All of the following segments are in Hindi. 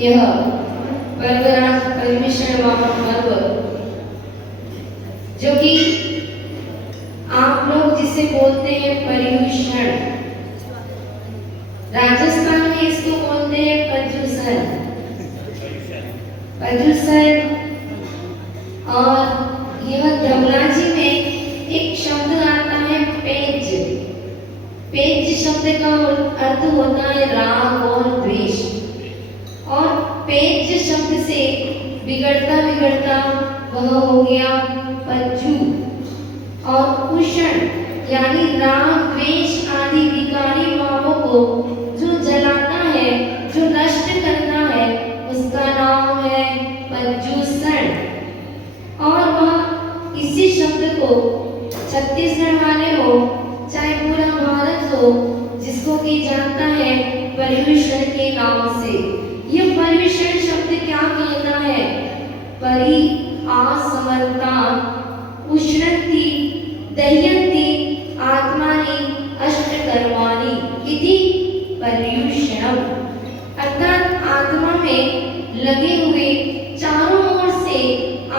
यह पर्वराज परमेश्वर महापर्व जो कि आप लोग जिसे बोलते हैं पर्युषण, राजस्थान में इसको बोलते हैं पर्युषण। और यह धवलाजी में एक शब्द आता है पेज। पेज शब्द का अर्थ होता है राग और द्वेष, और पेज शब्द से बिगड़ता बिगड़ता वह हो गया पज्जू, और उषण यानी राग द्वेष आदि विकारी भावों को जो जलाता है, जो नष्ट करता है, उसका नाम है पज्जूषण। और वह इसी शब्द को छत्तीसगढ़ वाले हो चाहे पूरा भारत हो, जिसको कि जानता है पर्युषण के नाम से। यह पर्युषण शब्द क्या कहता है? परि असमर्था उष्णति दह्यन्ति आत्मानि अष्टकर्माणि इति पर्युषणम्। अर्थात आत्मा में लगे हुए चारों ओर से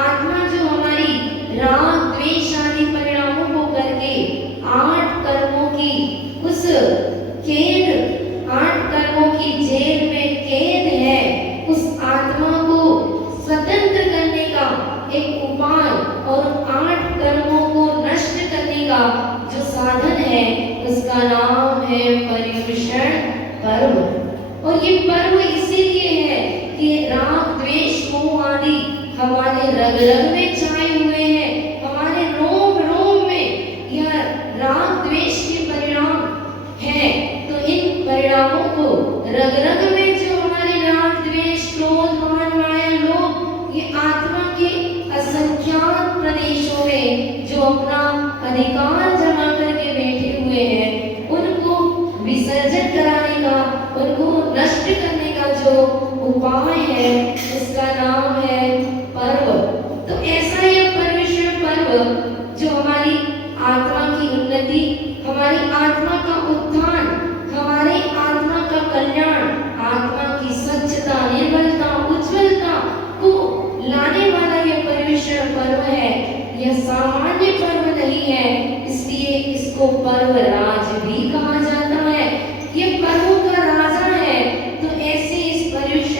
आत्मा जो हमारी राग द्वेष आदि परिणामों को करके 8 कर्मों की उस कैद, 8 कर्मों की जेल में कैद है, उस आत्मा को स्वतंत्र करने का एक उपाय और 8 कर्मों को नष्ट करने का जो साधन है, उसका नाम है पर्युषण पर्व। और ये पर्व इसीलिए है कि राग द्वेष मोह आदि हमारे रग रग में छाए हुए हैं, हमारे रोम रोम में यह राग द्वेष के परिणाम है। तो इन परिणामों को रग रग में जो हमारे राग द्वेष क्रोध मान माया लोभ, ये आत्मा के असंख्यात प्रदेशों में जो अपना अधिकार जमा करके बैठे हुए हैं, उनको विसर्जन कराने का, उनको नष्ट करने का जो उपाय है, उसका नाम है पर्व। तो ऐसा यह पर्युषण पर्व जो हमारी आत्मा की उन्नति, हमारी आत्मा का उत्थान, हमारे आत्मा का कल्याण, आत्मा की स्वच्छता, निर्मलता, उज्ज्वलता को लाने वाला यह पर्युषण पर्व है। यह सामान्य पर्व नहीं है, इसलिए इसको पर्व राज भी कहा जाता है। यह पर्वों का राजा है। तो ऐसे इस पर्युषण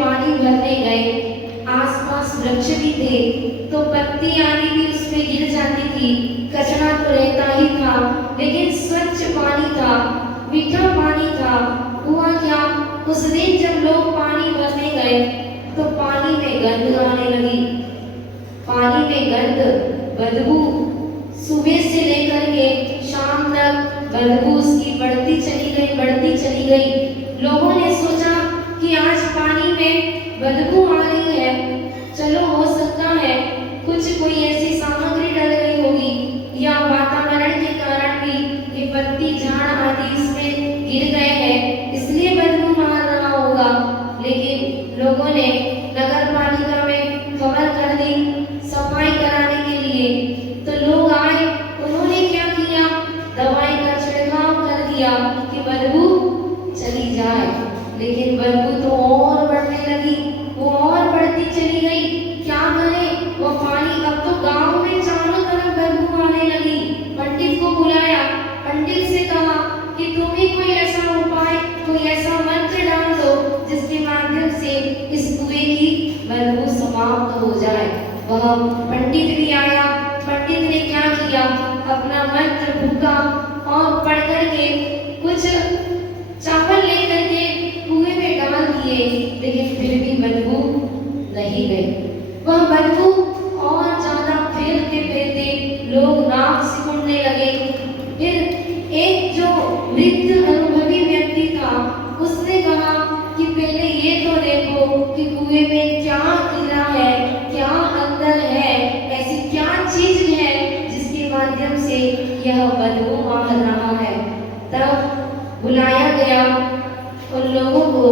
पानी भरने गए, आसपास वृक्ष भी थे तो पत्ती आदि भी उसमें गिर जाती थी, कचरा तो रहता ही था, लेकिन स्वच्छ पानी था, मीठा पानी था। हुआ क्या, उस दिन जब लोग पानी भरने गए तो पानी में गंध आने लगी। पानी में गंध, बदबू सुबह से लेकर के शाम तक बदबू उसकी बढ़ती चली गई। लोगों ने सोचा कि आज पानी में बदबू आ रही है, चलो हो सकता है कुछ कोई ऐसी सामग्री डल गई होगी या वातावरण के कारण भी ये पत्ती झाड़ आदि इसमें गिर गए हैं, इसलिए बदबू मार रहा होगा। लेकिन लोगों ने नगर पालिका में खबर कर दी सफाई कराने के लिए, तो लोग आए, उन्होंने क्या किया, दवाई का छिड़काव कर दिया कि बदबू चली जाए। लेकिन बदबू तो और बढ़ने लगी, वो और बढ़ती चली गई। क्या करे, वो पानी अब तो गांव में चारों तरफ बदबू आने लगी। पंडित को बुलाया, पंडित से कहा कि तुम ही कोई ऐसा उपाय, कोई ऐसा मंत्र डाल दो जिसके माध्यम से इस कुएं की बदबू समाप्त हो जाए। वह पंडित भी आया, पंडित ने क्या किया, अपना मंत्र फूका और पढ़ करके कुछ चावल लेकर के कुएं में डाल दिए, लेकिन फिर भी बदबू नहीं गई। वह बदबू और ज्यादा फैलते लोग नाक सिकुड़ने लगे। फिर एक जो वृद्ध अनुभवी व्यक्ति था, उसने कहा कि पहले ये तो देखो कि कुएं में क्या गिरा है, क्या अंदर है, ऐसी क्या चीज है जिसके माध्यम से यह बदबू आ रहा है। तब बुलाया गया उन लोगों को,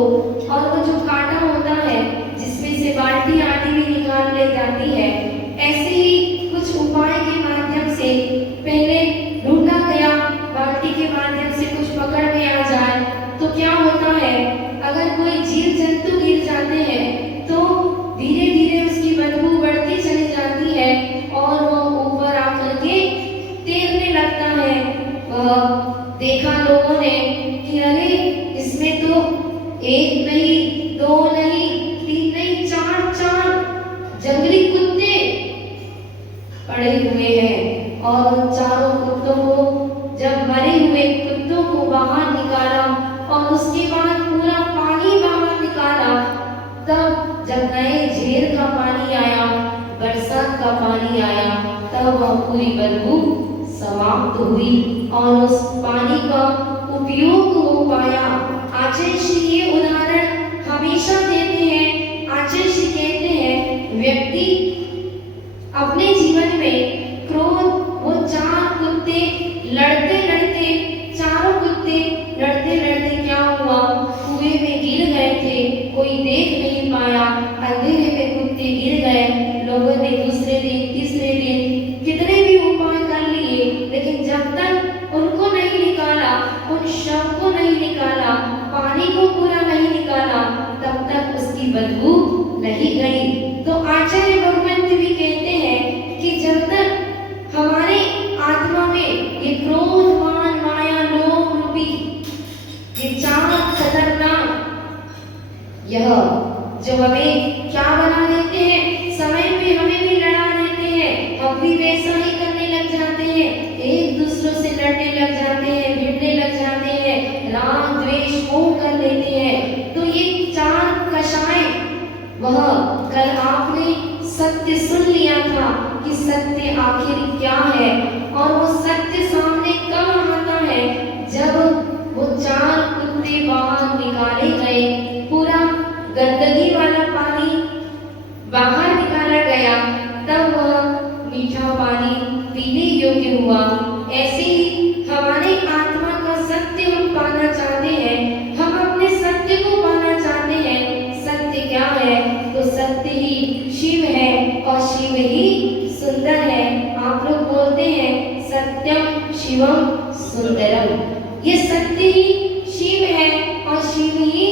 और वो जो कांटा होता है जिसमें से बाल्टी आदि भी निकाल ले जाती है, ऐसे ही कुछ उपाय के माध्यम से पहले ढूंढा गया, बाल्टी के माध्यम से कुछ पकड़ में आ जाए तो क्या होता है, अगर कोई जीव जंतु गिर जाते हैं तो धीरे धीरे उसकी बदबू बढ़ती चली जाती है और वो ऊपर आकर के तैरने लगता है। वह देखा लोगों ने कि अरे इसमें तो एक नहीं, दो नहीं, तीन नहीं, चार जंगली कुत्ते पड़े हुए हैं, और उन चारों कुत्तों को, जब मरे हुए कुत्तों को बाहर निकाला और उसके बाद पूरा पानी बाहर निकाला, तब जब नए झील का पानी आया, बरसात का पानी आया, तब वह पूरी बदबू समाप्त हुई और उस पानी का उपयोग हो पाया। आचार्य श्री ये उदाहरण हमेशा देते हैं। आचार्य श्री कहते हैं व्यक्ति अपने जीवन में क्रोध, वो चार कुत्ते चारों कुत्ते लड़ते क्या हुआ, कुएं में गिर गए थे, कोई देख नहीं पाया, अंधेरे में कुत्ते गिर गए। लोगों ने दूसरे दिन तीसरे दिन कितने भी उपाय कर लिए, लेकिन जब तक उनको नहीं निकाला, उन शव को नहीं निकाला, पानी को पूरा नहीं निकाला, तब तक उसकी बदबू नहीं गई। तो आचार्य भगवंत भी कहते हैं कि जब तक हमारे आत्मा में ये क्रोध, मान, माया, लोभ रूपी ये चार खतरनाक, यह जो हमें क्या बना देते हैं, समय पे हमें भी लड़ा देते हैं, हम भी वैसा ही करने लग जाते हैं, एक दूसरों से लड़ने लग जाते हैं, भिड़ने लग जाते हैं, राग द्वेष मोह कर लेते हैं। तो ये चार कषाय, वह कल आपने सत्य सुन लिया था कि सत्य आखिर क्या है, और वो सत्य सामने कब आता है, जब वो चार कुत्ते बाहर निकाले गए, पूरा गंदगी वाला पानी बाहर निकाला गया, तब वह मीठा पानी पीने योग्य हुआ। ऐसे ही हमारे आत्मा का सत्य हम पाना चाहते हैं, हम अपने सत्य को पाना चाहते हैं। सत्य क्या है, तो सत्य ही शिव है और शिव ही सुंदर है। आप लोग बोलते हैं सत्यम शिवम सुंदरम, ये सत्य ही शिव है और शिव ही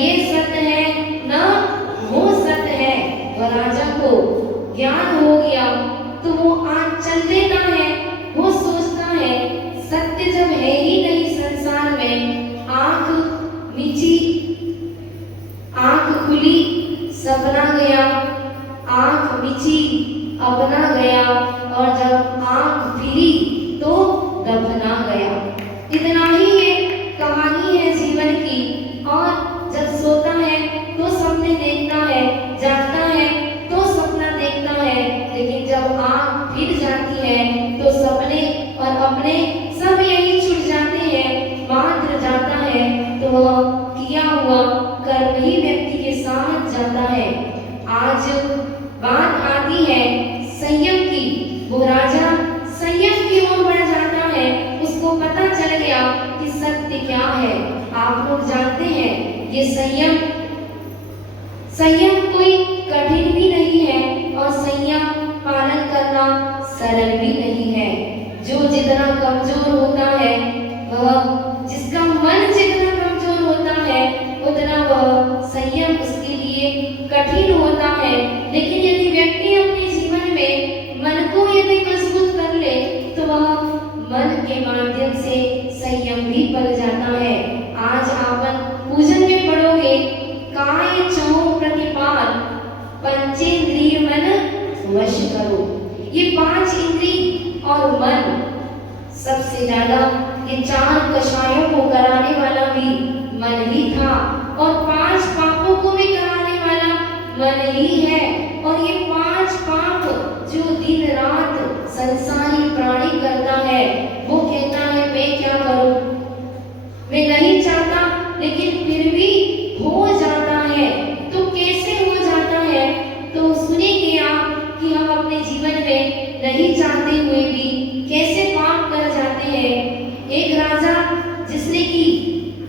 ये सत्य है न वो सत्य है। और राजा को ज्ञान हो गया तो वो आज चल देता है। वो सोचता है सत्य जब है ही नहीं संसार में, आंख नीची आंख खुली सपना गया, आंख नीची अपना गया, और जब आंख फिरी तो दफना गया। इतना ही ये कहानी है जीवन की। और जब सोता है तो सपने देखता है, जागता है तो सपना देखता है, लेकिन जब आंख फिर जाती है तो सपने और अपने सब यही छूट जाते हैं, मात्र जाता है तो वह किया हुआ कर्म ही व्यक्ति के साथ जाता है। आज बात आती है संयम की। वो राजा संयम की ओर बढ़ जाता है। उसको पता चल गया कि सत्य क्या है। आप लोग जानते हैं ये संयम कोई कठिन भी नहीं है और संयम पालन करना सरल भी नहीं है। जो जितना कमजोर होता है, वह जिसका मन जितना कमजोर होता है, उतना वह संयम उसके लिए कठिन होता है। लेकिन यदि व्यक्ति अपने जीवन में मन को यदि मजबूत कर ले तो वह मन के माध्यम से संयम भी पल जाता है। आज आप पूजन में पढ़ोगे काय चहु प्रतिपाल पंचेंद्रिय मन वश करो। ये 5 इंद्रिय और मन सबसे ज्यादा ये 4 कषायों को कराने वाला भी मन ही था, और 5 पापों को भी कराने वाला मन ही है। और ये 5 पाप जो दिन रात संसारी प्राणी करता है, वो कहता है मैं क्या करूं, मैं नहीं चाहता लेकिन फिर भी हो जाता है। तो कैसे हो जाता है? तो सुनेंगे आप कि हम अपने जीवन में नहीं चाहते हुए भी कैसे पाप कर जाते हैं। एक राजा जिसने कि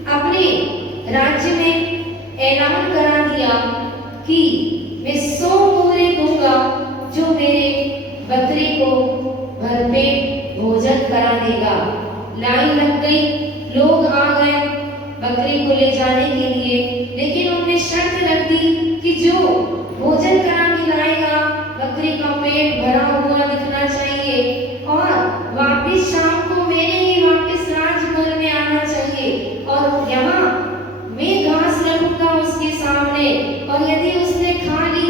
अपने राज्य में ऐलान करा दिया कि मैं 100 मोहरे दूंगा जो मेरे बकरे को भरपेट भोजन करा देगा। लाइन लग गई, लोग आ गए बकरी को ले जाने के लिए, लेकिन उन्होंने शर्त रख दी कि जो भोजन करा के लाएगा बकरी का पेट भरा हुआ दिखना चाहिए और वापस शाम को मेरे ही वापस राजमहल में आना चाहिए, और यहाँ मैं घास रखूंगा उसके सामने। और यदि उसने खा ली,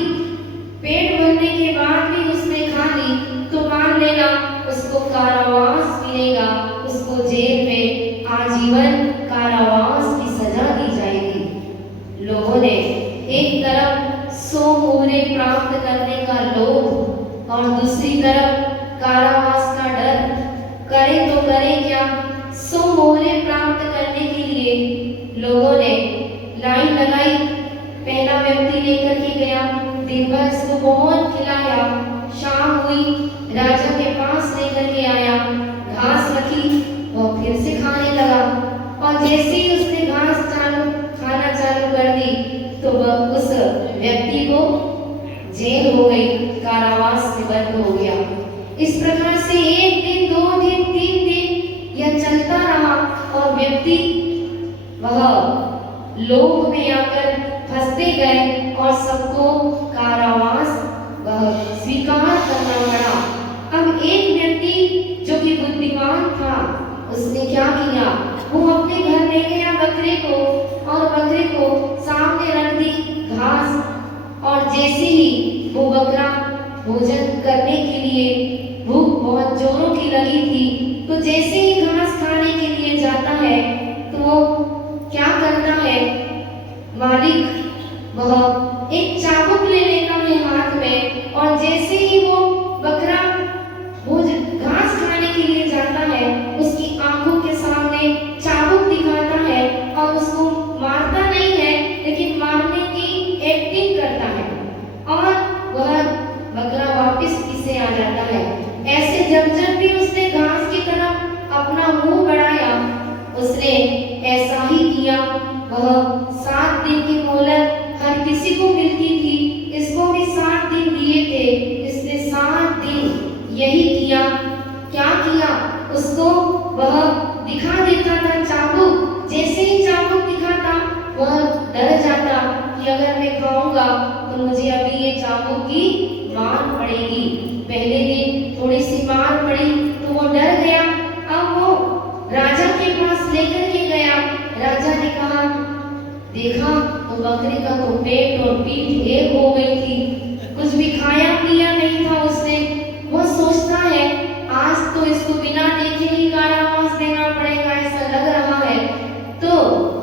पेट भरने के बाद भी उसने खा ली, तो मान लेना उसको कारावास मिलेगा, उसको जेल में आजीवन कारावास की सजा दी जाएगी। लोगों ने एक तरफ 100 मोहरे प्राप्त करने का लोभ और दूसरी तरफ कारावास का डर। करें तो करें क्या? 100 मोहरे प्राप्त करने के लिए लोगों ने लाइन लगाई। पहला व्यक्ति लेकर के गया, दिन भर इसको बहुत खिलाया, शाम हुई राजा के पास लेकर के आया, घास रखी और फिर से खाने लगा। और जैसे ही उसने घास खाना चालू कर दी तो वह उस व्यक्ति को जेल हो गई, कारावास में बंद हो गया। इस प्रकार से 1 दिन 2 दिन 3 दिन यह चलता रहा और व्यक्ति वह लोभ में आकर फंसते गए और सबको कारावास वह स्वीकार करना पड़ा। अब एक व्यक्ति जो कि बुद्धिमान था, उसने क्या किया? वो अपने घर ले गया बकरे को और बकरे को सामने रख दी घास, और जैसे ही वो बकरा भोजन करने के लिए, भूख बहुत जोरों की लगी थी, तो जैसे ही घास खाने के लिए जाता है तो वो क्या करता है? मालिक वह एक चाबुक ले लेता है हाथ में, और जैसे ही वो बकरा घास खाने के लिए जाता है, उसकी आंखों के सामने चाबुक दिखाता है और उसको मारता नहीं है, लेकिन मारने की एक्टिंग करता है, और वह बकरा वापस पीछे आ जाता है। ऐसे जब भी उसने घास की तरफ अपना मुंह बढ़ाया, उसने ऐसा ही किया। वह 7 दिन की मोहलत हर किसी को मिलती थी, इसको भी 7 दिन दिए थे। इसने 7 दिन यही किया। क्या किया? उसको वह दिखा देता था चाबुक, जैसे ही चाबुक दिखाता वह डर जाता भी मार पड़ेगी। पहले दिन थोड़ी सी मार पड़ी तो वो डर गया। अब वो राजा के पास लेकर के गया। राजा ने कहा, देखा तो बकरी का तो पेट और पीठ एक हो गई थी, कुछ भी खाया पिया नहीं था उसने। वो सोचता है आज तो इसको बिना देखे ही कारावास देना पड़ेगा, ऐसा लग रहा है। तो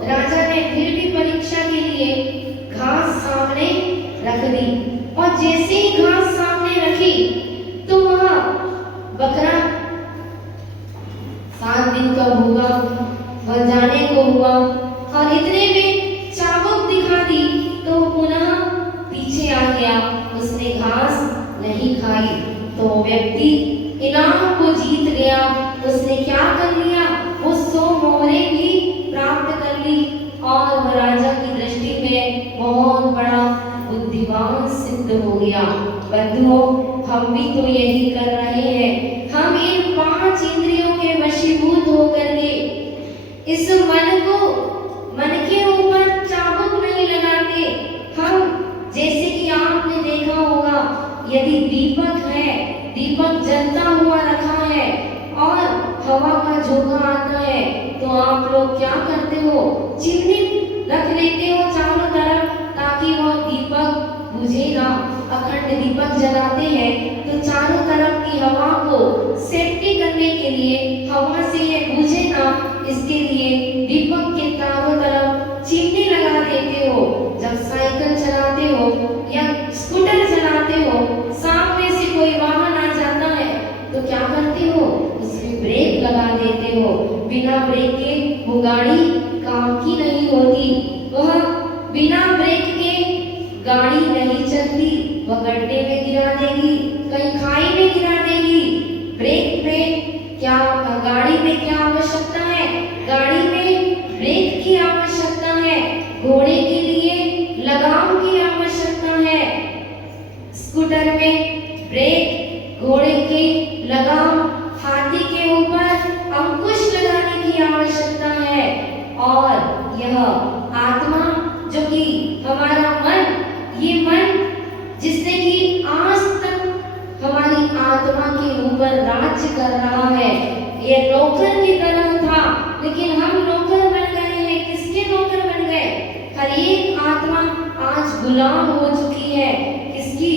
राजा ने फिर भी परीक्षा के लिए घास सामने रख दी, और जैसे ही घास सामने रखी तो वह बकरा 7 दिन का भूखा वह जाने को हुआ, और इतने में चाबुक दिखा दी तो पुनः पीछे आ गया। उसने घास नहीं खाई तो व्यक्ति इनाम को जीत गया। उसने क्या कर लिया, वो 100 मोहरें भी प्राप्त कर ली, और वह राजा की दृष्टि में बहुत बड़ा बुद्धिमान सिद्ध हो गया। बंधुओं, हम भी तो यही कर रहे हैं। हम इन 5 इंद्रियों के वशीभूत होकर के इस मन के ऊपर चाबुक नहीं लगाते। हम जैसे कि आपने देखा होगा, यदि दीपक है, दीपक जलता हुआ रखा है और हवा का झोंका आता है, तो आप लोग क्या करते हो, चिमनी रख लेते हो चारों तरफ ताकि वह दीपक बुझे ना। अखंड दीपक जलाते हैं तो चारों तरफ की हवा को सेफ्टी करने के लिए, हवा से यह बुझे ना, इसके लिए दीपक के चारों तरफ चिमनी लगा देते हो। जब साइकिल चलाते हो या स्कूटर चलाते हो, सामने से कोई वाहन आ जाता है तो क्या करते हो, उसमें ब्रेक लगा देते हो। बिना ब्रेक के वो गाड़ी काम की नहीं होती, वह बिना ब्रेक के गाड़ी नहीं चलती, वह गड्ढे में गिरा देगी, कहीं खाई में गिरा देगी। ब्रेक में क्या, गाड़ी में क्या आवश्यकता है, गाड़ी में ब्रेक की आवश्यकता है, घोड़े के लिए लगाम की आवश्यकता है, स्कूटर में ब्रेक, घोड़े की लगाम, हाथी के ऊपर अंकुश लगाने की आवश्यकता है। और यह आत्मा जो कि हमारा मन, ये मन जिसने कि आज तक हमारी आत्मा के ऊपर राज्य कर रहा है, ये नौकर की तरह था, लेकिन हम नौकर बन गए हैं। किसके नौकर बन गए, हर एक आत्मा आज गुलाम हो चुकी है। किसकी,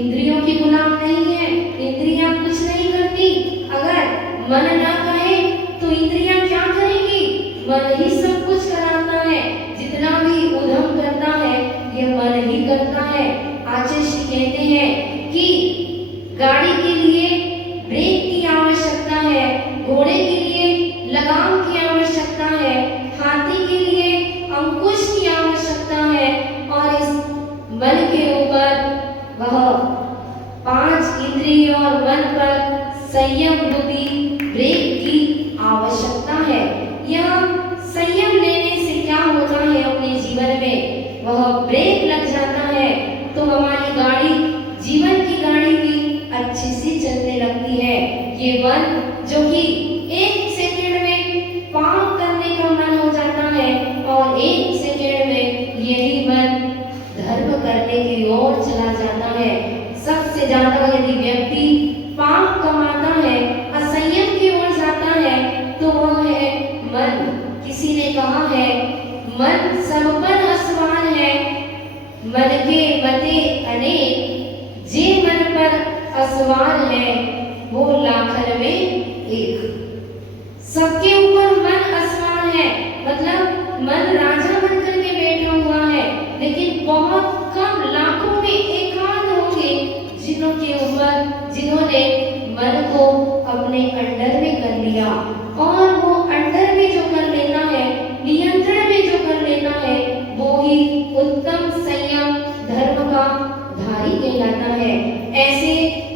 इंद्रियों की गुलाम नहीं है। इंद्रियां कुछ नहीं करती, अगर मन ना कहे तो इंद्रियां क्या करेंगी, मन ही सब कुछ कराता है। जितना भी उद्यम करता है यह मन ही करता है। आचार्य श्री कहते हैं कि गाड़ी के लिए ब्रेक की आवश्यकता है, घोड़े के लिए लगाम की आवश्यकता है, हाथी के लिए अंकुश की आवश्यकता है, और इस मन के ऊपर वह 5 इंद्रिय और मन पर संयम रूपी ब्रेक की आवश्यकता है। यह संयम लेने से क्या होता है अपने जीवन में, वह ब्रेक लग जाता है तो हमारी गाड़ी, जीवन की गाड़ी भी अच्छी सी चलने लगती है। ये मन जो कि 1 सेकंड में पाप करने का मन हो जाता है, और 1 सेकंड में यही मन धर्म करने की ओर चला जाता है। सबसे ज्यादा यदि व्यक्ति पाप कमाता है, असंयम की ओर जाता है, तो वह है मन। किसी ने कहा है, मन सब पर असवार है, मन के मते अनेक, जे मन पर असवार है वो लाखन में एक। सबके ऊपर मन असवार है, मतलब मन राजा बनकर के बैठा हुआ है, लेकिन बहुत कम, लाखों में एकाध होंगे जिनके ऊपर, जिन्होंने मन को अपने अंडर में कर लिया। और वो अंडर में जो कर लेता है, नियंत्रण में जो कर लेता है, वो ही उत्तम संयम धर्म का धारी कहलाता है। ऐसे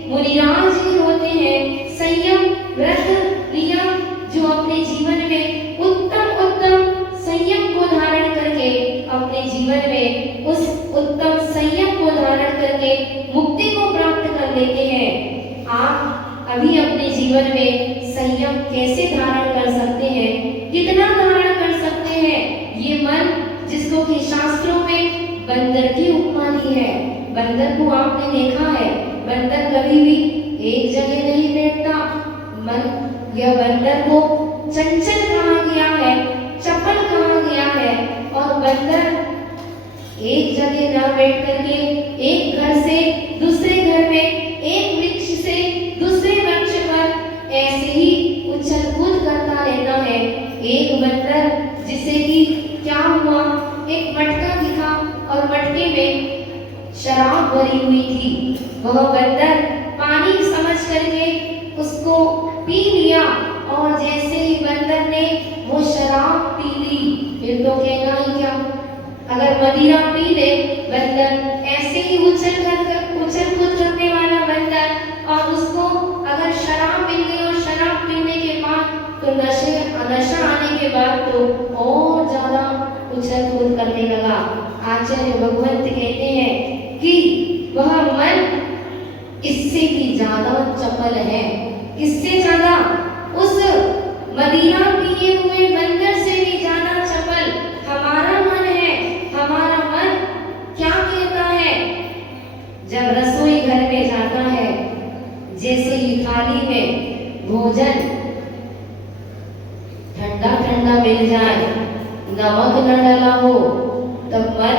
मुनिराज ही होते हैं, संयम व्रत नियम जो अपने जीवन में उत्तम संयम को धारण करके, अपने जीवन में उस उत्तम संयम को धारण करके मुक्ति को प्राप्त कर लेते हैं। आप अभी अपने जीवन में संयम कैसे धारण कर सकते हैं, कितना धारण कर सकते हैं? ये मन जिसको कि शास्त्रों में बंदर की उपमा दी है, बंदर को आपने देखा है, बंदर कभी भी एक जगह नहीं बैठता। यह बंदर को चंचल कहा गया है, चपल कहा गया है। और बंदर एक जगह न बैठ करके एक घर से दूसरे घर में, एक वृक्ष से दूसरे वृक्ष पर ऐसे ही उछल कूद करता रहता है। एक बंदर जिसे कि क्या हुआ, एक मटका दिखा और मटके में शराब भरी हुई थी। वह बंदर पानी समझ करके उसको पी लिया और जैसे ही बंदर ने वो शराब पी ली, फिर तो कहना ही क्या, अगर मदिरा पी ले बंदर, ऐसे ही उछल कूद करने वाला बंदर, और उसको अगर शराब मिल गई और शराब पीने के बाद तो नशा आने के बाद तो और ज्यादा उछल कूद करने लगा। आचार्य भगवंत कहते हैं कि वह मन इससे भी ज्यादा चपल है। किससे ज्यादा? उस मदिरा पिए हुए बंदर से भी ज्यादा चपल हमारा मन है। हमारा मन क्या कहता है? जब रसोई घर में जाता है, जैसे ही थाली में भोजन ठंडा ठंडा मिल जाए, नमक न डला हो, तब मन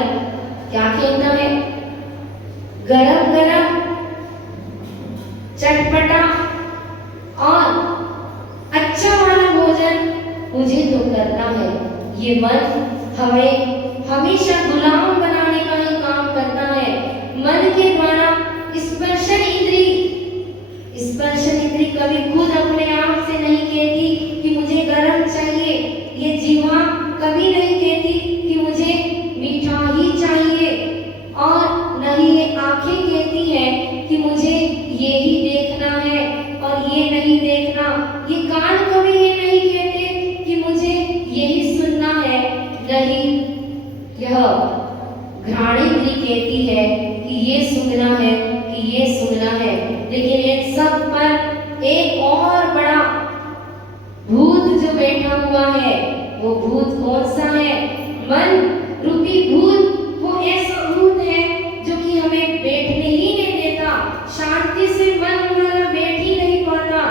क्या कहता है? गरम गरम चटपटा और अच्छा वाला भोजन मुझे तो करना है। ये मन हमें हमेशा गुलाम बनाने का ही काम करता है। मन के द्वारा स्पर्शन इंद्री कभी खुद अपने आप से नहीं कहती कि मुझे गरम चाहिए। ये जीवा कभी नहीं कहती कि मुझे मीठा ही चाहिए, और न ही ये आंखें कहती हैं कि मुझे ये ही देखना है और ये नहीं देखना। ये कान कभी ये नहीं कहते कि मुझे यही सुनना है। नहीं, यह घ्राणेंद्रिय कहती है कि ये सुनना है, कि ये सुनना है। लेकिन इन सब पर एक और बड़ा भूत जो बैठा हुआ है, वो भूत कौन सा है? मन रूपी भूत। वो ऐसा भूत है जो कि हमें बैठने ही नहीं देता, शांति से मन हमारा बैठ ही नहीं पाता।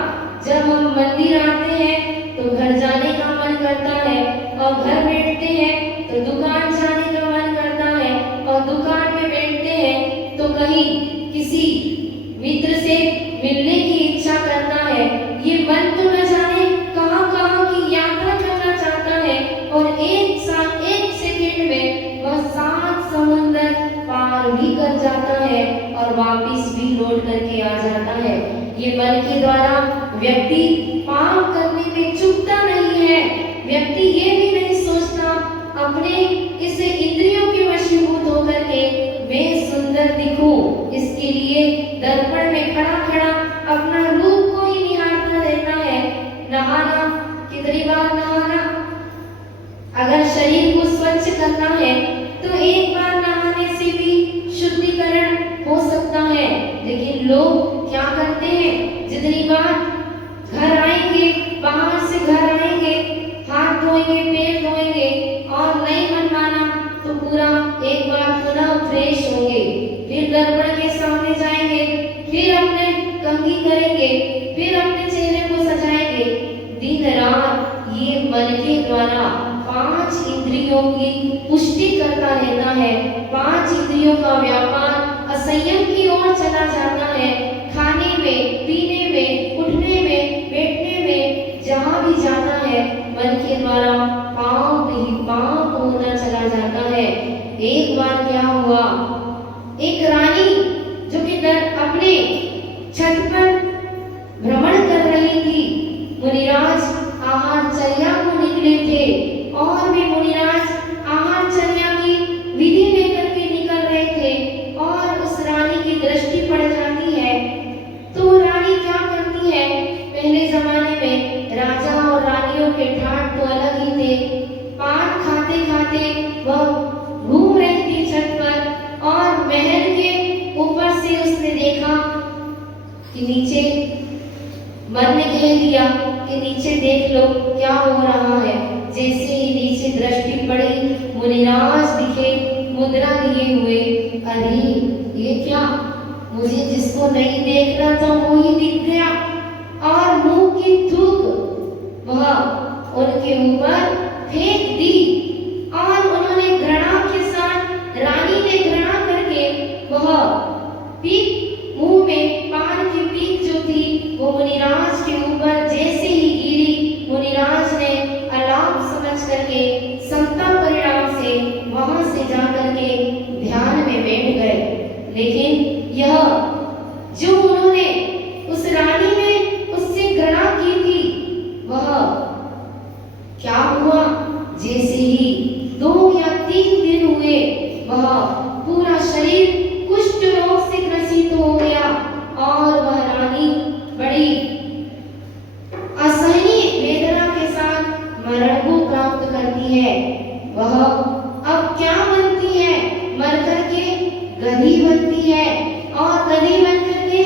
जब हम मंदिर आते हैं तो घर जाने का मन करता है, और घर बैठते हैं तो दुकान जाने का मन करता है, और दुकान में बैठते हैं तो कहीं किसी मित्र से मिलने की इच्छा करता है। ये मन तो न जाने कहां कहां की यात्रा करना चाहता है, और एक सेकंड में वह 7 समुंदर पार भी कर जाता है और वापस भी लौट करके आ जाता है। ये मन के द्वारा व्यक्ति पाप करने में चूकता नहीं है। व्यक्ति ये भी नहीं सोचता अपने इस इंद्रियों के वशीभूत होकर के मैं सुंदर दिखूं, इसके लिए दर्पण में खड़ा खड़ा अपना रूप को ही निहारता रहता है। नहाना, कितनी बार नहाना? अगर शरीर को स्वच्छ करना है तो एक बार नहाने से भी शुद्धिकरण हो सकता है। लेकिन लोग क्या करते हैं? जितनी बार घर आएंगे, बाहर से घर आएंगे, हाथ धोएंगे, पैर धोएंगे, और नहीं मनमाना तो पूरा एक बार पुनः फ्रेश होंगे, फिर दर्पण के सामने जाएंगे, फिर अपने कंघी करेंगे, फिर अपने चेहरे को सजाएंगे। दिन रात ये मन के द्वारा 5 इंद्रियों की पुष्टि करता रहता है। 5 इंद्रियों का व्यापार असंयम की ओर चला जाता है। खाने में, पीने में, उठने में, बैठने में, जहाँ भी जाता है मन के द्वारा पाप ही पाप होना चला जाता है। एक बार क्या हुआ, एक रानी जो कि अपने छत पर भ्रमण कर रही थी, मुनिराज आहारचर्या को निकले थे, और भी मुनिराज आहारचर्या की विधि लेकर के निकल रहे थे, और उस रानी की दृष्टि पड़ जाती है। तो रानी क्या करती है? पहले जमाने में राजा और रानियों के ठाट तो अलग ही थे। पान खाते खाते वह घूम रही थी छत पर, और महल के ऊपर से उसने देखा कि नीचे, मन ने कह दिया कि नीचे देख लो क्या हो रहा है। जैसे ही नीचे दृष्टि पड़ी, मुनिराज दिखे मुद्रा लिए हुए। अरे ये क्या, मुझे जिसको नहीं देख रहा था वो ही दिख गया, और मुंह की थूक वह उनके ऊपर फेंक दी। और उन्होंने घृणा के साथ, रानी ने घृणा करके वह पीक, मुंह में पान की पीक जो थी वो मुनिराज के ऊपर जैसे ही गिरी, मुनिराज ने अलाप समझ करके समता परिणाम से वहां से जाकर के ध्यान में बैठ गए। लेकिन यह जो उन्होंने उस रानी ने उससे घृणा की थी, वह क्या हुआ, जैसे ही 2 या 3 दिन हुए वह पूरा शरीर कुष्ठ रोग से ग्रसित हो गया, और वह रानी बड़ी असहनीय वेदना के साथ मरण को प्राप्त करती है। वह अब क्या बनती है, मर करके गधी बनती है, और गधी बन करके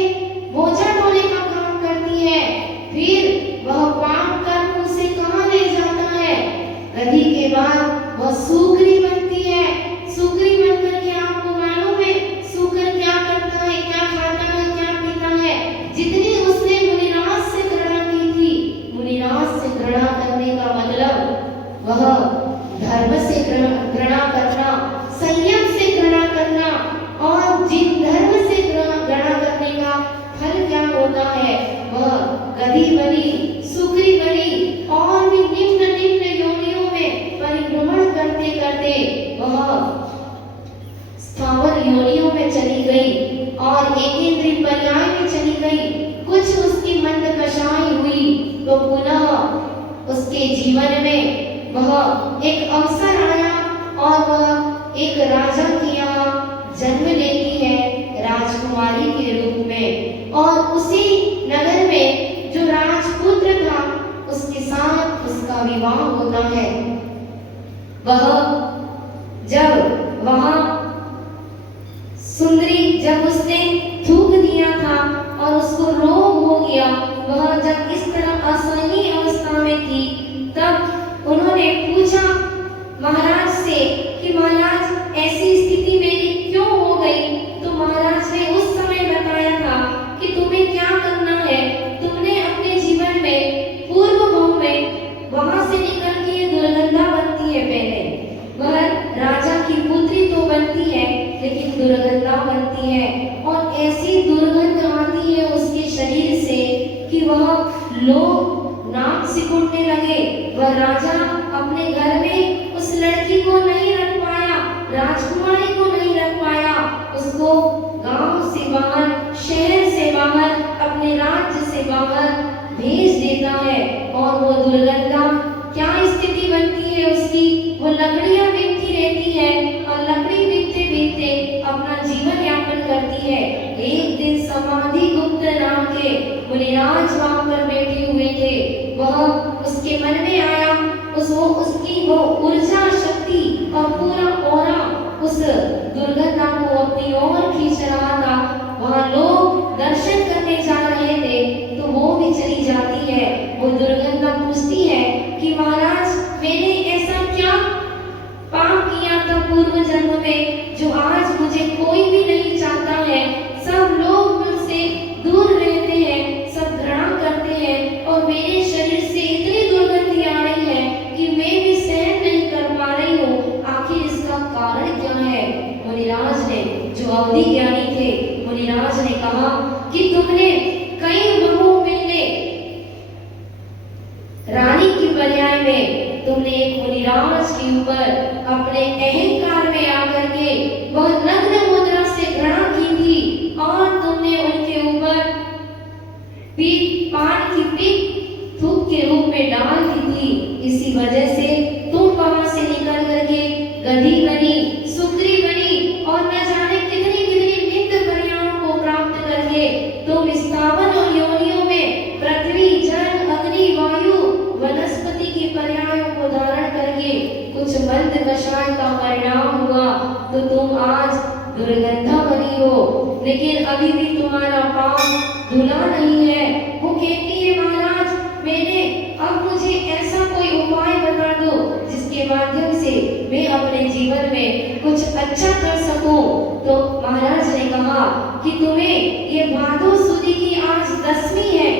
बोझा ढोने का काम करती है। फिर वह पाप कर्म उसे कहाँ ले जाता है, गधी के बाद वह सूकरी बनती है। सूकरी बन करके आपको मालूम है सूकर क्या करता है, क्या खाता है, क्या पीता है। जितनी उसने मुनिराज से घृणा की थी, मुनिराज से घृणा करने का मतलब वह धर्म से घृणा करना, संयम से घृणा करना, और जिन धर्म से घृणा करने का फल क्या होता है, वह गधी बनी, सूकरी बनी, और भी निम्न निम्न योनियों में परिभ्रमण करते करते वह स्थावर योनियों में चली गई, और एकेंद्रीय पर्याय में चली गई। कुछ उसकी मंदकशाई हुई तो पुनः उसके जीवन में वह एक अवसर आया, और वह एक राजा के यहाँ जन्म लेती है, राजकुमारी के रूप में। और उसी नगर में जो राजपुत्र था उसके साथ उसका विवाह होता है। वह जब वहां सुंदरी, जब उसने थूक दिया था और उसको रोग हो गया, वह जब इस तरह असहनीय अवस्था में थी, तब उन्होंने पूछा महाराज से कि महाराज ऐसी स्थिति मेरी क्यों हो गई। तो महाराज ने उस समय बताया था कि तुम्हें क्या करना है, तुमने अपने जीवन में पूर्व भाव में वहां से निकल के ये दुर्गंधा बनती है। पहले वह राजा की पुत्री तो बनती है, लेकिन दुर्गंधा बनती है, और ऐसी दुर्गंध आती है उसके शरीर से कि वह लोग नाक सिकुड़ने लगे। वह राजा अपने घर में उस लड़की को नहीं रख पाया, राजकुमारी को नहीं रख पाया, उसको गांव से बाहर, शहर से बाहर, अपने राज्य से बाहर भेज देता है। और वो दुर्गंधा क्या स्थिति बनती है उसकी, वो लकड़ियां बीतती रहती है, और लकड़ी बीतते बीतते अपना जीवन यापन करती है। एक दिन समाधि गुप्त नाम के मुनिराज वहां पर बैठे हुए थे। वह उसके मन में आया, उसकी वो ऊर्जा, शक्ति और पूरा ऑरा उस दुर्गंधा को अपनी ओर खींच रहा था। वहां लोग दर्शन करने जा रहे थे तो वो भी चली जाती है। वो दुर्गंधा पूछती है कि महाराज मैंने ऐसा क्या पाप किया था पूर्व जन्म में जो आज मुझे कोई भी नहीं चाहता है। सब लोग मुझसे दूर रहते हैं, सब घृणा करते हैं, और मेरे शरीर से इतनी दुर्गंधी आ रही है कि मैं भी सहन नहीं कर पा रही हूँ। आखिर इसका कारण क्या है। मुनिराज ने, जो अवधि ज्ञानी थे, मुनिराज ने कहा कि तुमने कई बहु मिलने रानी की पर्याय में तुमने एक मुनिराज के ऊपर अपने अहंकार में आकर के वह नग्न मुद्रा से घृणा की थी, और तुमने उनके ऊपर पान की पीक थूक के रूप में डाल दी थी। इसी वजह से तुम वहां से निकल करके गधी बनी, सुकरी बनी, और न जाने कितनी कितनी नित्य पर्यायों को प्राप्त करके तुम स्थावन और योनियों में पृथ्वी, जल, अग्नि, वायु, वनस्पति की पर्यायों को धारण करके कुछ मंद कषाय का परिणाम हुआ तो तुम आज दुर्गंधा बनी हो। लेकिन अभी भी तुम्हारा पाप धुला नहीं है। वो कहती है महाराज मैंने, अब मुझे ऐसा कोई उपाय बता दो जिसके माध्यम से मैं अपने जीवन में कुछ अच्छा कर सकूं। तो महाराज ने कहा कि तुम्हें ये भादो सुद की आज 10वीं है,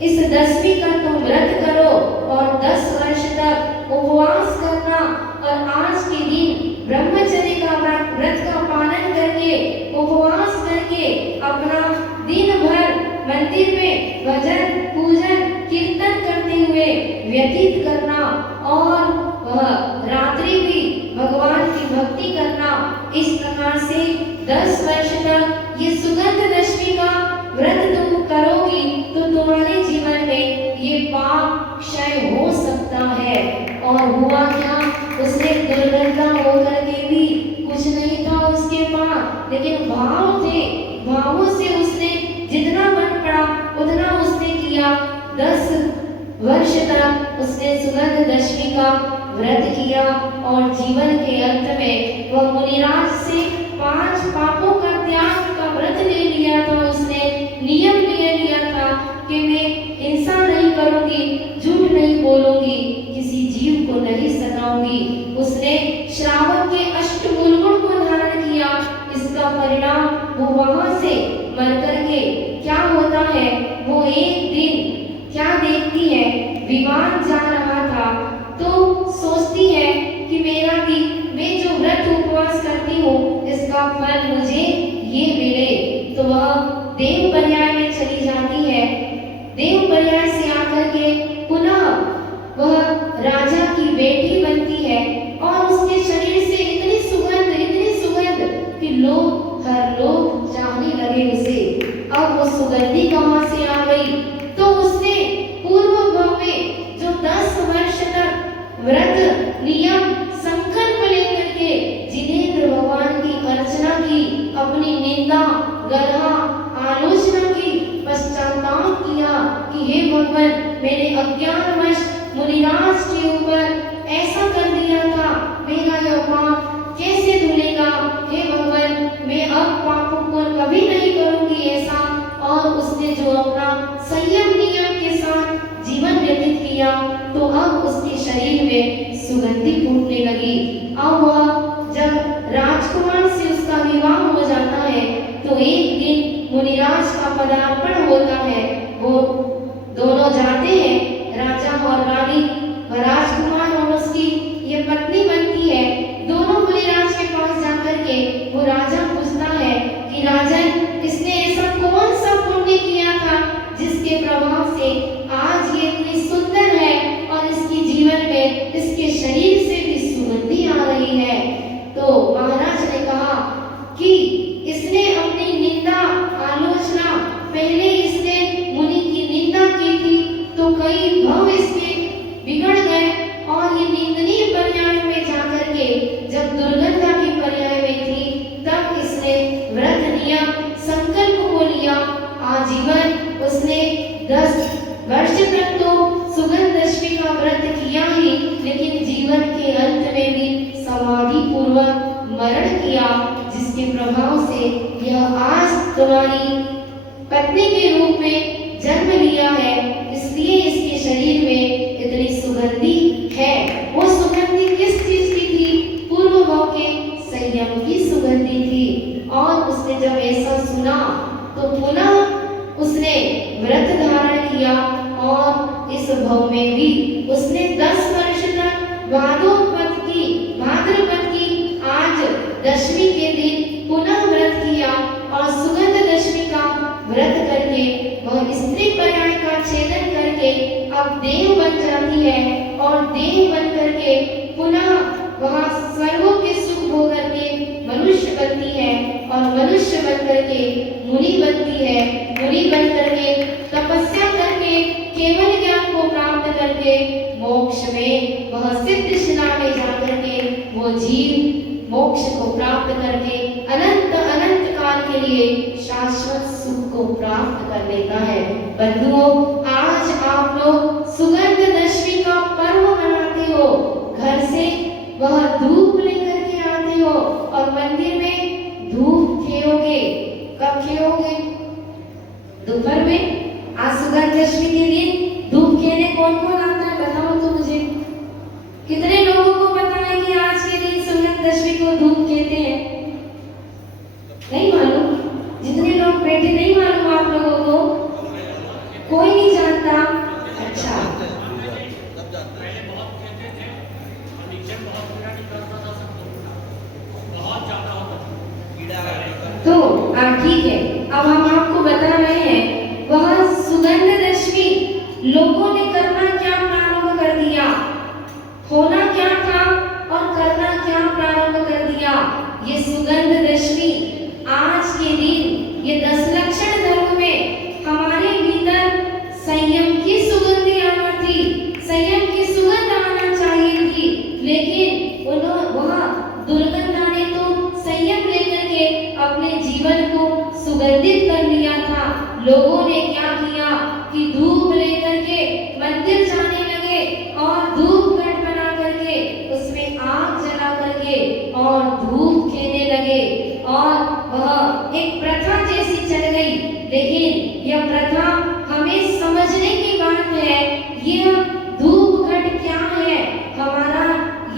इस 10वीं का तुम व्रत करो और 10 वर्ष तक उपवास करना और आज के दिन ब्रह्मचर्य का व्रत का पालन करके उपवास करके अपना दिन भर मंदिर में भजन पूजन कीर्तन करते हुए व्यतीत करना और वह रात्रि भी भगवान की भक्ति करना। इस प्रकार से 10 वर्ष तक ये सुगंध दशमी का व्रत तुम करोगी तो तुम्हारे जीवन में ये पाप क्षय हो सकता है। और हुआ क्या, उसने दुर्गंधा होकर के भी कुछ नहीं था उसके पास, लेकिन भाव थे, भावों से उसने जितना मन पड़ा उतना उसने किया। 10 वर्ष तक उसने सुगंध दशमी का व्रत किया और जीवन के अंत में वह मुनिराज से 5 पापों का त्याग का व्रत ले लिया था। उसने नियम ले लिया था कि मैं हिंसा नहीं करूंगी, झूठ नहीं बोलूंगी, किसी जीव को नहीं सताऊंगी। उसने श्रावक के अष्टमूल गुण को धारण किया। इसका परिणाम वो वहां से मर करके क्या होता है, वो एक दिन क्या देखती है, विमान जा रहा था तो सोचती है कि मेरा भी मैं जो व्रत उपवास करती हूँ इसका फल मुझे ये मिले। तो वह देव पर्याय में चली जाती है। देव पर्याय से आकर के पुनः वह राजा की बेटी बनती है और उसके शरीर से इतनी सुगंध कि लोग हर लोग चाहने लगे उसे। अब वो सुगंधी कहाँ से आ गई, तो उसने पूर्व भाव में जो 10 वर्ष तक व्रत नियम संकल्प लेकर के जिनेंद्र भगवान की अर्चना की, अपनी निंदा गलहा आलोचना की, पश्चाताप किया कि हे भगवान मैंने अज्ञानवश मुनिराज के ऊपर ऐसा कर दिया था, मेरा यह पाप कैसे धुलेगा। हे भगवान मैं अब पापों को कभी नहीं करूंगी ऐसा। और उसने जो अपना संयम नियम के साथ जीवन व्यतीत किया तो अब उसके शरीर में सुगंधि फूटने लगी। अब वह जब राजकुमार से उसका विवाह हो जाता है तो एक दिन मुनिराज का पदार्पण होता है। वो दोनों जाते हैं, राजा और रानी, राजकुमार और उसकी ये पत्नी बनती है। दोनों मुनिराज के पास जाकर के वो राजा पूछता है कि राजन इसने ऐसा कौन सा पुण्य किया था जिसके प्रभाव से आज ये इतनी सुंदर है और इसकी जीवन में इसके शरीर से भी सुगंधी आ रही है। तो महाराज ने कहा कि इसने अपनी निंदा आलोचना, पहले इसने मुनि की निंदा की थी तो कई भव इसके बिगड़ गए और ये निंदनीय पर्याय में जाकर के जब दुर्गंधा की पर्याय में थी तब इसने व्रत नियम संकल्प को लिया। आजीवन उसने 10 वर्ष तक तो सुगंध दशमी का व्रत किया ही, लेकिन जीवन के अंत में भी समाधि पूर्वक मरण किया, जिसके प्रभाव से यह आज तुम्हारी पत्नी के रूप में जन्म लिया है। इसलिए इसके शरीर में इतनी सुगंधी है। वो सुगंधी किस चीज की थी, पूर्व भाव के संयम की सुगंधी थी। और उसने जब ऐसा सुना तो पुनः उसने व्रत धारण किया और इस भव में भी उसने 10 वर्ष तक भाद्रपद की आज दशमी के दिन पुनः व्रत किया और सुगंध दशमी का व्रत करके वह स्त्री पर्याय का छेदन करके अब देव बन जाती है और देव बन करके पुनः वह स्वर्गों के सुख भोग करके मनुष्य बनती है और मनुष्य बन करके मुनि बनती है। मुनि बन करके तपस्या करके केवल ज्ञान को प्राप्त करके मोक्ष में वह सिद्ध शिला में जाकर के वो जीव मोक्ष को प्राप्त करके अनंत अनंत काल के लिए शाश्वत सुख को प्राप्त कर लेता है। बंधुओं, आज आप लोग सुगंध दशमी का पर्व मनाते हो, घर से वह धूप लेकर के आते हो और मंदिर में धूप खेओगे। कब खेओगे? दोपहर में। आज सुगंध दशमी के दिन धूप खेने कौन कौन आता है बताओ तो मुझे। कितने लोगों को पता है कि आज के दिन सुगंध दशमी को धूप खेते हैं? लोगों ने क्या किया कि धूप लेकर के मंदिर जाने लगे और धूप घट बना करके उसमें आग जला करके और धूप खेने लगे और वह एक प्रथा जैसी चल गई। लेकिन यह प्रथा हमें समझने की बात है, यह धूप घट क्या है, हमारा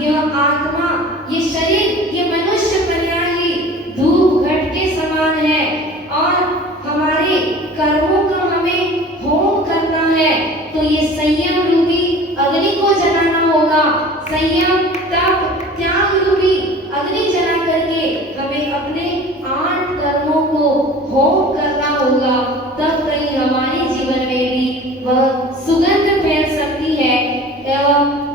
यह आत्मा, ये शरीर, ये मनुष्य पर्यायी धूप घट के समान है और हमारे कर्मों का हमें होम करना है। तो ये संयम रूपी अग्नि को जलाना होगा, संयम तप त्याग रूपी अग्नि जला करके हमें अपने 8 कर्मों को होम करना होगा, तब कहीं हमारे जीवन में भी वह सुगंध फैल सकती है।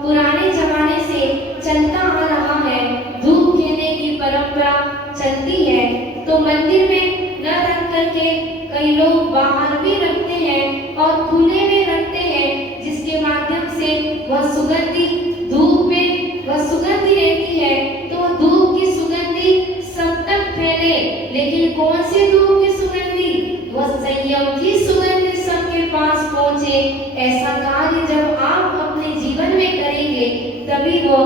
पुराने जमाने से चलता आ रहा है, धूप खेने की परंपरा चलती है, तो मंदिर में न रख करके कई लोग बाहर भी रखते हैं और खुले में रखते हैं, जिसके माध्यम से वह सुगंधी धूप में वह सुगंधी रहती है, तो धूप की सुगंधी सब तक फैले। लेकिन कौन सी धूप की सुगंधी? वह संयम की सुगंधी सबके पास पहुंचे। ऐसा कार्य जब आप अपने जीवन में करेंगे तभी वो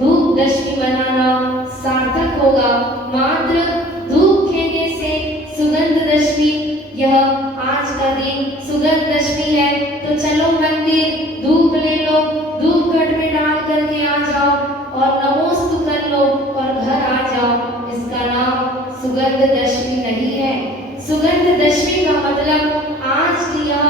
धूप दशमी मनाना सार्थक होगा। मात्र धूप खेने से सुगंध दशमी, यह आज का दिन सुगंध दशमी है, तो चलो मंदिर धूप ले लो, धूप घट में डाल करके आ जाओ और नमोस्तु कर लो और घर आ जाओ। इसका नाम सुगंध दशमी नहीं है। सुगंध दशमी का मतलब आज की यह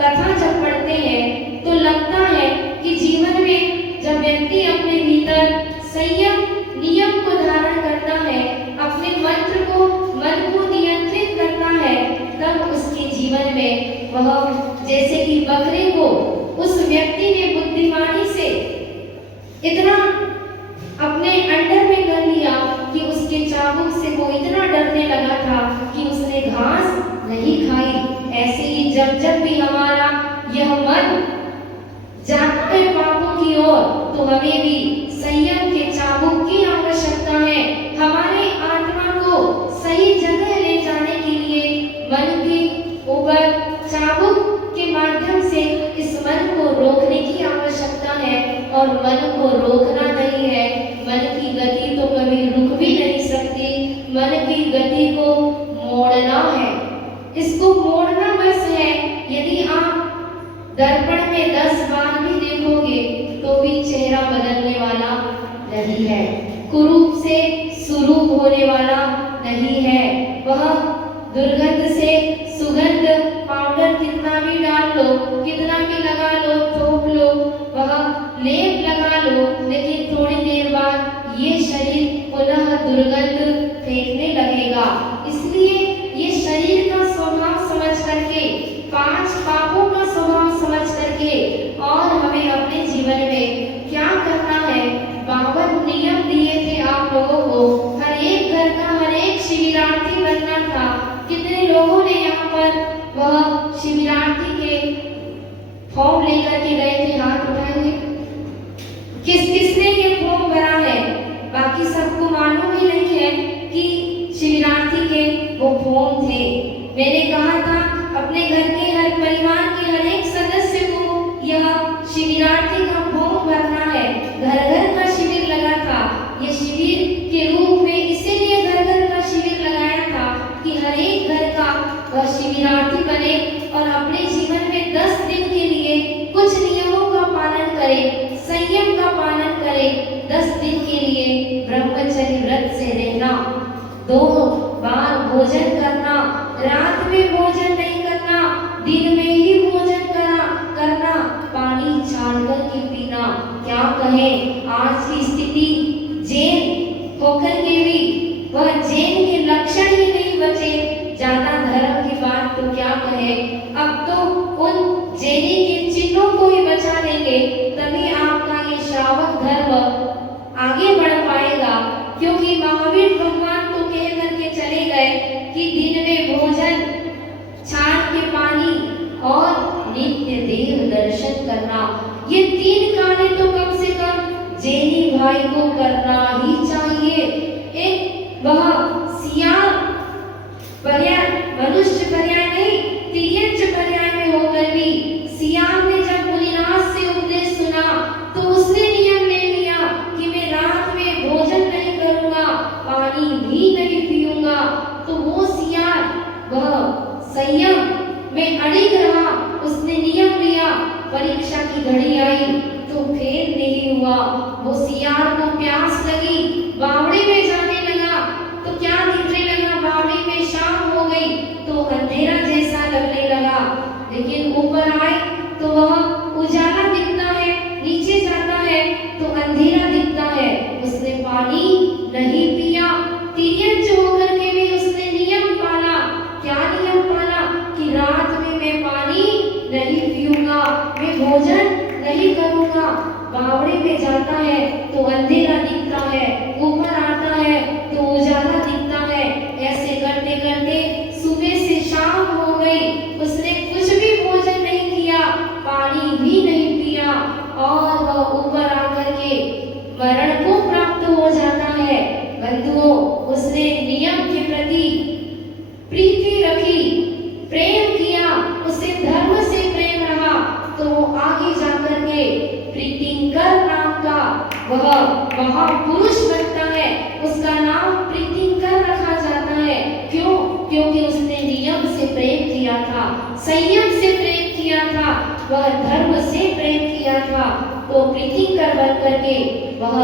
कथा जब पढ़ते हैं तो लगता है कि जीवन में जब व्यक्ति अपने भीतर संयम नियम को धारण करता है, अपने मन को नियंत्रित करता है, तब उसके जीवन में वह जैसे कि बकरे को उस व्यक्ति ने बुद्धिमानी से इतना अपने अंडर में कर लिया कि उसके चाबुक से वो इतना डरने लगा था कि उसने घास नहीं खाई। ऐसे ही जब जब भी हमारा यह मन जाता है पापों की ओर, तो हमें भी संयम के चाबुक की आवश्यकता है। हमारे आत्मा को सही जगह ले जाने के लिए मन के ऊपर चाबुक के माध्यम से इस मन को रोकने की आवश्यकता है। और मन को रोकना नहीं है, मन की गति तो कभी रुक भी नहीं सकती, मन की गति को मोड़ना है। इसको मोड़ना बस है। यदि आप दर्पण में 10 बार भी देखोगे तो भी चेहरा बदलने वाला नहीं है, कुरूप से सुरूप होने वाला नहीं है। वह दुर्गंध से सुगंध पाउडर कितना भी डाल लो, कितना भी लगा लो, थोप लो, वह लेप लगा लो, लेकिन थोड़ी देर बाद ये शरीर पुनः दुर्गंध फेंकने लगेगा। इसलिए ये शरीर का स्वभाव समझ करके, 5 पापों का स्वभाव समझ करके और हमें अपने जीवन में क्या करना है, 52 नियम दिए थे आप लोगों को। हर एक घर का हर एक शिविरार्थी बनना था। कितने लोगों ने यहाँ पर वह शिविरार्थी के फॉर्म लेकर के गए थे? हाथ उठाएंगे। किसने ये फॉर्म भरा है? बाकी सबको मालूम ही नहीं है कि शिविरार्थी के वो फॉर्म थे। मैंने कहा था अपने घर के हर परिवार के हर एक सदस्य को यह शिविरार्थी का फॉर्म भरना है। घर घर का शिविर लगा था। ये शिविर के रूप में इसीलिए घर घर का शिविर लगाया था कि हर एक घर का वह शिविरार्थी बने और अपने जीवन में 10 दिन के लिए कुछ नियमों का पालन करे, संयम का पालन करे। 10 दिन के लिए ब्रह्मचर्य व्रत से रहना, 2 बार भोजन करना, रात में भोजन नहीं करना, दिन में ही भोजन करना, पानी छान कर के पीना। क्या कहें, आज की स्थिति जैन होकर के भी वह जैन के लक्षण ही नहीं बचे। ज्यादा धर्म की बात तो क्या कहे, अब तो उन जैनी के चिन्हों को ही बचा लेंगे, तभी आपका ये श्रावक धर्म आगे बढ़ पाएगा। क्योंकि महावीर भगवान तो कह करके चले गए कि दिन में भोजन, छान के पानी और नित्य देव दर्शन करना, ये 3 कार्य तो कम से कम जैनी भाई को करना ही चाहिए। एक वह सियार पर्याय, मनुष्य पर्याय नहीं, तिर्यंच में अड़िग रहा, उसने नियम लिया। परीक्षा की घड़ी आई तो फेल नहीं हुआ। वो सियार को प्यास लगी, बावड़ी में जाने लगा तो क्या दिखने लगा, बावड़ी में शाम हो गई तो अंधेरा जैसा लगने लगा। लेकिन ऊपर आए तो वह उजाला दिखता है, नीचे जाता है तो अंधेरा दिखता है। उसने पानी नहीं पिया, तिर्यक होकर के भी उसने नियम पाला। क्या नियम पाला कि रात में मैं पानी नहीं पीऊंगा, मैं भोजन नहीं करूंगा। बावड़ी में जाता है तो अंधेरा दिखता है, ऊपर आता है तो उजाला दिखता है। ऐसे करते करते सुबह से शाम हो गई, उसने कुछ भी भोजन नहीं किया, पानी भी नहीं पिया और वह ऊपर आकर के मरण को प्राप्त हो जाता है। बंधुओं, उसने नियम के प्रति प्रीति रखी, प्रेम किया, उसे धर्म से प्रेम रहा तो वो आगे जाकर के प्रीतिंकर नाम का वह महापुरुष बनता है। उसका नाम प्रीतिंकर रखा जाता है। क्यों? क्योंकि उसने नियम से प्रेम किया था, संयम से प्रेम किया था, वह धर्म से प्रेम किया था। तो प्रीतिंकर बन करके वह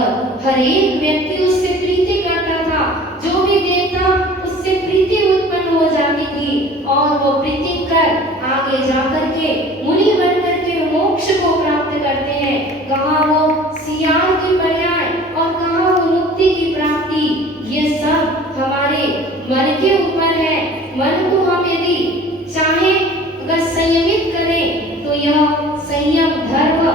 हर एक व्यक्ति उससे प्रीति करता था। जो भी देखता उससे प्रीति उत्पन्न हो जाती थी और वो प्रीतिंकर आगे जाकर के मुनि बन करके मोक्ष को प्राप्त करते हैं। कहाँ वो सियार की पर्याय और कहाँ वो मुक्ति की प्राप्ति। ये सब हमारे मन के ऊपर है। मन को हम यदि चाहे अगर संयमित करें तो यह संयम धर्म,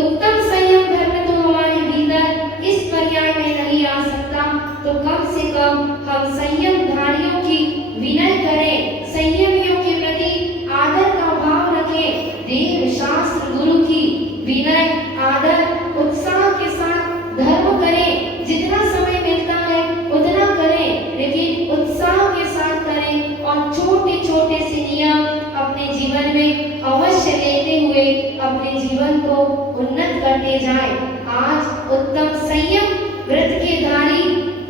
उत्तम संयम धर्म तो हमारे भीतर इस पर्याय में नहीं आ सकता। तो कम से कम हम संयम धारियों की विनय करें, संयमियों के प्रति आदर का भाव रखें, देव शास्त्र गुरु की विनय आदर उत्साह के साथ धर्म करें। जितना समय मिलता है उतना करें, लेकिन उत्साह के साथ करें और छोटे छोटे से नियम अपने जीवन में अवश्य लेते हुए अपने जीवन को उन्नत करते जाएं। आज उत्तम संयम व्रत के धारी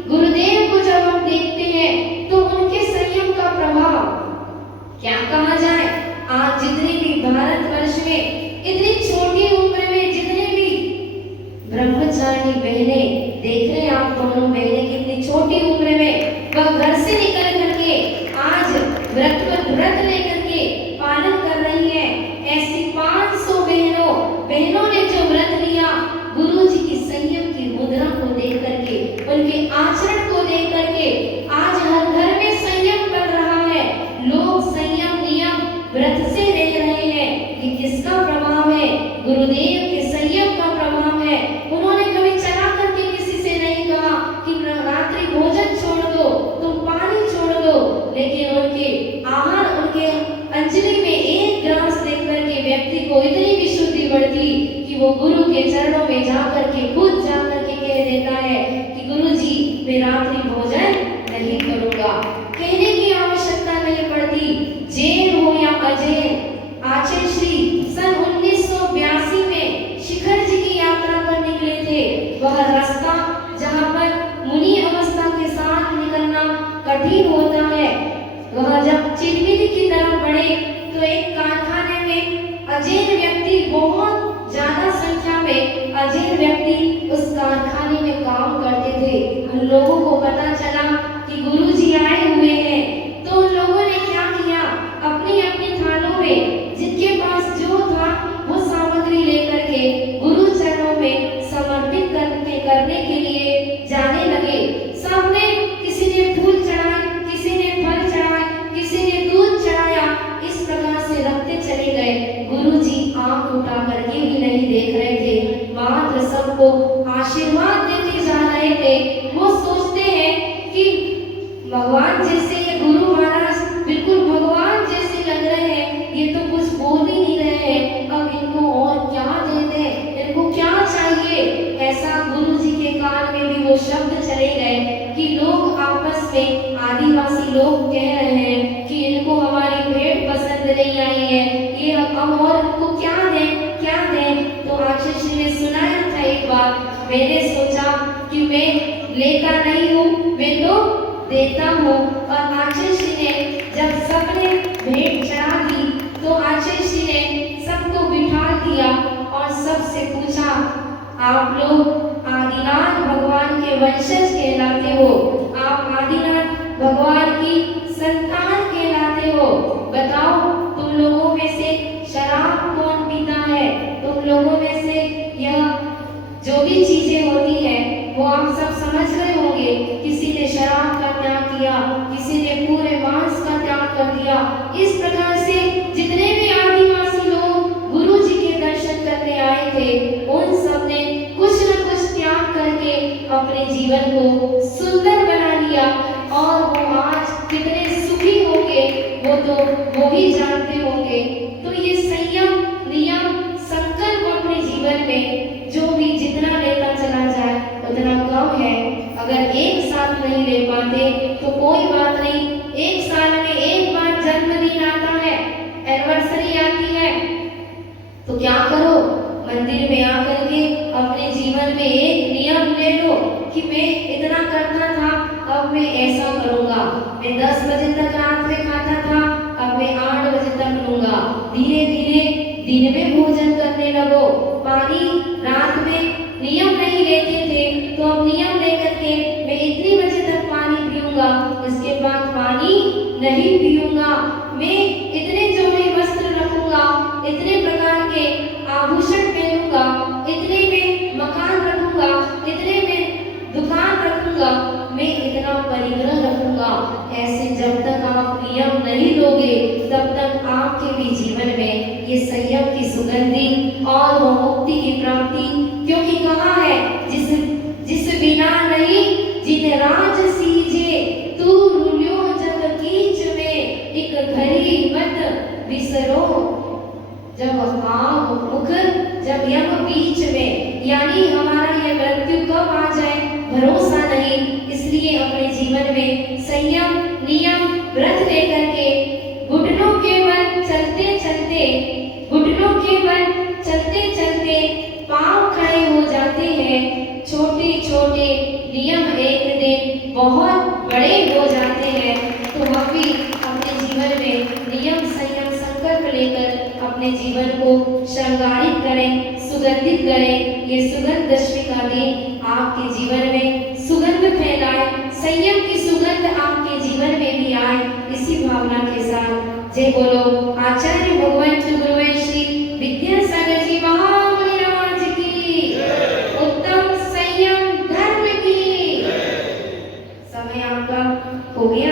गुरुदेव को जब हम देखते हैं तो उनके संयम का प्रभाव क्या कहा जाए। आज जितने भी भारतवर्ष में इतनी छोटी उम्र में जितने भी ब्रह्मचारी बहनें देख रहे हैं आप, दोनों बहनें कितनी छोटी उम्र में वह घर से निकल करके आज व्रत लेकर के पालन कर रही है। ऐसी 500 बहनों ने जो व्रत लिया, गुरु जी की संयम की मुद्रा को देख करके, उनके आचरण को देख करके आज हर घर में संयम बढ़ रहा है। लोग संयम नियम व्रत से रह रहे हैं। ये किसका प्रभाव है? गुरुदेव के संयम का प्रभाव है। उन्होंने कभी चला करके किसी से नहीं कहा कि रात्रि भोजन छोड़ दो, तुम पानी छोड़ दो, लेकिन उनके आहार, उनके अंजलि में एक ग्रास देख करके व्यक्ति को इतनी विशुद्धि बढ़ती कि वो गुरु के चरणों में जाकर के खुद जाकर के कह देता है कि गुरु जी मैं रात्रि भोजन नहीं करूंगा। कहने की आवश्यकता नहीं पड़ती। जैन हो या अजैन, आचार्य श्री सन 1982 में शिखर जी की यात्रा पर निकले थे। वह रास्ता जहाँ पर मुनि अवस्था के साथ निकलना कठिन होता है, वह जब चिरमिली की तरफ बढ़े तो एक कारखाने में अजैन व्यक्ति, बहुत ज्यादा संख्या में अजैन व्यक्ति उस कारखाने में काम करते थे। उन लोगों को पता चला कि गुरु जी आए हुए हैं, तो उन लोगों ने क्या किया, अपनी अपनी थालों में जिनके पास जो था वो सामग्री लेकर के गुरु चरणों में समर्पित करने के लिए जाने लगे। सबने, किसी ने फूल चढ़ाए, किसी ने फल चढ़ाए, किसी ने दूध चढ़ाया, इस प्रकार से रखते चले गए। गुरु जी आंख उठा करके भी नहीं देख रहे थे, मात्र सबको आशीर्वाद देते जा रहे थे। वो सोचते हैं कि भगवान जैसे ये गुरु महाराज बिल्कुल भगवान जैसे लग रहे हैं, ये तो कुछ बोल ही नहीं रहे हैं, अब इनको और क्या दे दें, इनको क्या चाहिए। ऐसा गुरु जी के कान में भी वो शब्द चले गए कि लोग आपस में, आदिवासी लोग कह रहे हैं कि इनको हमारी भेंट पसंद नहीं आई है, ये हम और इनको क्या दें, क्या दें। तो आचार्य श्री ने सुनाया था एक बार, मैंने सोचा कि मैं लेता नहीं हूँ, मैं तो देता हूँ। और आचार्य श्री ने जब सबने भेंट चढ़ा दी आप लोग आदिनाथ भगवान के वंशज कहलाते हो, आप आदिनाथ भगवान की संतान कहलाते हो। बताओ तुम लोगों में से शराब कौन पीता है? तुम लोगों में से यह जो भी चीजें होती है वो आप सब समझ गए होंगे। किसी ने शराब का त्याग किया, किसी ने पूरे मांस का त्याग कर दिया। इस प्रकार से जितने भी आदिवासी लोग गुरु जी के दर्शन करने आए थे, उन सब ने कुछ न कुछ त्याग करके अपने जीवन को सुंदर बना लिया और वो आज कितने सुखी होंगे वो तो वो ही जानते होंगे। तो ये संयम, नियम, संकल्प अपने जीवन में जो भी जितना लेता चला जाए उतना कम है। अगर एक साथ नहीं ले पाते तो कोई बात नहीं, एक साल में एक बार जन्मदिन आता है, एनिवर्सरी आती है, तो क्या करो, मंदिर में आकर के अपने जीवन में एक नियम ले लो कि मैं इतना करता था, अब मैं ऐसा करूंगा। मैं 10 बजे तक रात में खाता था, अब मैं 8 बजे तक लूंगा। धीरे धीरे दिन में भोजन करने लगो। पानी रात में नियम नहीं लेते थे तो अब नियम लेकर के मैं इतनी बजे तक पानी पीऊंगा, इसके बाद पानी नहीं पीऊंगा। मैं इतने जोड़े वस्त्र रखूंगा, इतने प्रकार के आभूषण पहनूंगा, इतने में मकान रखूंगा, इतने में दुकान रखूंगा, मैं इतना परिग्रह रखूंगा। ऐसे जब तक आप नियम नहीं लोगे तब तक आपके भी जीवन में ये संयम की सुगंधी और वो मुक्ति की प्राप्ति, क्योंकि कहा है जिस बिना नहीं जिन राज सीजे तू रुलियो जग कीच में एक घड़ी मत विसरो जब आग मुख जब यम बीच में। यानी हमारा ये मृत्यु कब आ जाए भरोसा नहीं, इसलिए अपने जीवन में संयम, नियम, व्रत लेकर के घुटनों के बल चलते चलते, घुटनों के बल चलते चलते पांव खड़े हो जाते हैं। छोटे छोटे नियम एक दिन बहुत बड़े हो जाते हैं। तो हम भी अपने जीवन में नियम, संयम, संकल्प लेकर अपने जीवन को श्रृंगारित करें, सुगंधित करें। ये सुगंध दशमी का दिन आपके जीवन में सुगंध फैलाए, संयम की सुगंध आपके जीवन में भी आए। इसी भावना के साथ जय बोलो आचार्य भगवान